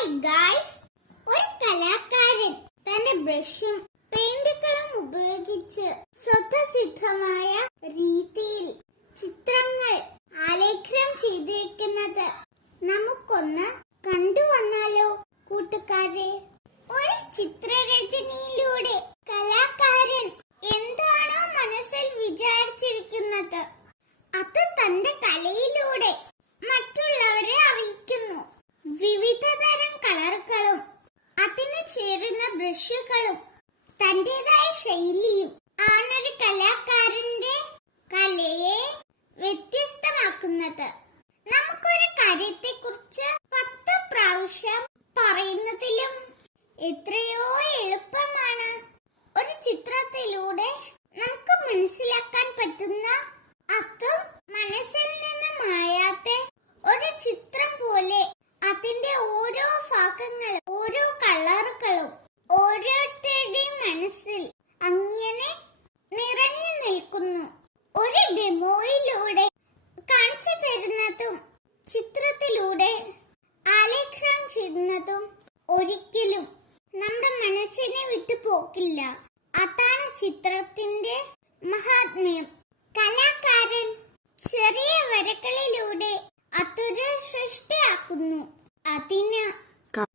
Hi guys, ഒരു കലാകാരൻ തന്റെ ബ്രഷും പെയിന്റുകളും ഉപയോഗിച്ച് സ്വതസിദ്ധമായ രീതിയിൽ ചിത്രങ്ങൾ ആലേഖനം ചെയ്തിരിക്കുന്നത് നമുക്കൊന്ന് കണ്ടുവന്നാലോ കൂട്ടുകാരെ? ഒരു ചിത്രരചനയിലൂടെ കലാകാരൻ എന്താണോ മനസ്സിൽ വിചാരിച്ചിരിക്കുന്നത് അത് തന്റെ കലയിലൂടെ മറ്റുള്ളവരെ അറിയിക്കുന്നു. വിവിധ തരം കളറുകളും അതിന് ചേരുന്ന ബ്രഷുകളും തന്റേതായ ശൈലിയും ആണൊരു കലാകാരന്റെ കലയെ വ്യത്യസ്തമാക്കുന്നത്. നമുക്കൊരു കാര്യത്തെ കുറിച്ച് 10 പ്രാവശ്യം പറയുന്നതിലും എത്രയോ എളുപ്പമാണ് ഒരു ചിത്രത്തിലൂടെ നമുക്ക് മനസ്സിലാക്കാൻ പറ്റുന്ന അതും മനസ്സിൽ നിന്ന് മായാത്ത ഒരു ചിത്രം പോലെ അതിന്റെ ഓരോ ഭാഗങ്ങളും ഓരോ കളറുകളും ഓരോരുത്തരുടെയും മനസ്സിൽ അങ്ങനെ നിറഞ്ഞു നിൽക്കുന്നു. ഒരു ഡെമോയിലൂടെ കാണിച്ചു തരുന്നതും ചിത്രത്തിലൂടെ ആലേഖനം ചെയ്യുന്നതും ഒരിക്കലും നമ്മുടെ മനസ്സിനെ വിട്ടു പോക്കില്ല. അതാണ് ചിത്രത്തിന്റെ മഹാത്മ്യം. കലാകാരൻ ചെറിയ വരകളിലൂടെ അതൊരു സൃഷ്ടിയാക്കുന്നു. അതിന്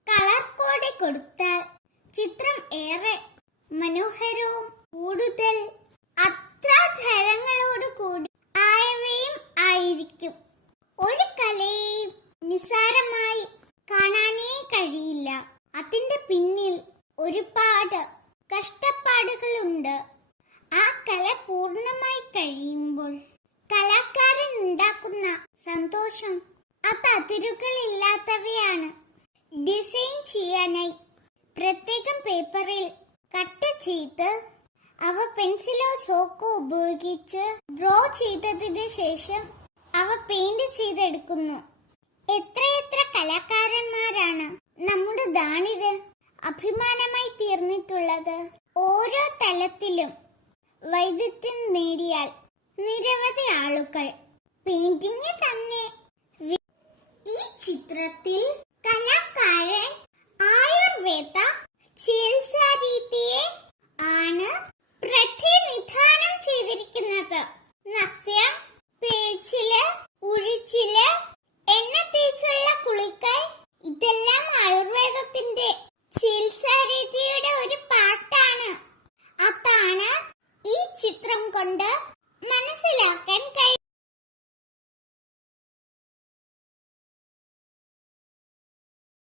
കളർ കോഡ് കൊടുത്താൽ ചിത്രം ഏറെ മനോഹരവും കൂടുതൽ അർത്ഥതലങ്ങളോട് കൂടി ആയവയും ആയിരിക്കും. ഒരു കലയെയും നിസ്സാരമായി കാണാനേ കഴിയില്ല. അതിന്റെ പിന്നിൽ ഒരുപാട് കഷ്ടപ്പാടുകളുണ്ട്. ആ കല പൂർണ്ണമായി കഴിയുമ്പോൾ കലാകാരൻ ഉണ്ടാക്കുന്ന സന്തോഷം അത് അതിരുകളില്ലാത്തവയാണ്. ഡിസൈൻ ചെയ്യാനായി പ്രത്യേകം പേപ്പറിൽ കട്ട് ചെയ്ത് അവ പെൻസിലോ ചോക്കോ ഉപയോഗിച്ച് ഡ്രോ ചെയ്തതിനു ശേഷം അവ പെയിന്റ് ചെയ്തെടുക്കുന്നു. എത്രയെത്ര കലാകാരന്മാരാണ് നമ്മുടെ നാടിന് അഭിമാനമായി തീർന്നിട്ടുള്ളത്. ഓരോ തലത്തിലും വൈദഗ്ധ്യം നേടിയാൽ നിരവധി ആളുകൾ പെയിന്റിംഗ് തന്നെ. ഈ ചിത്രത്തിൽ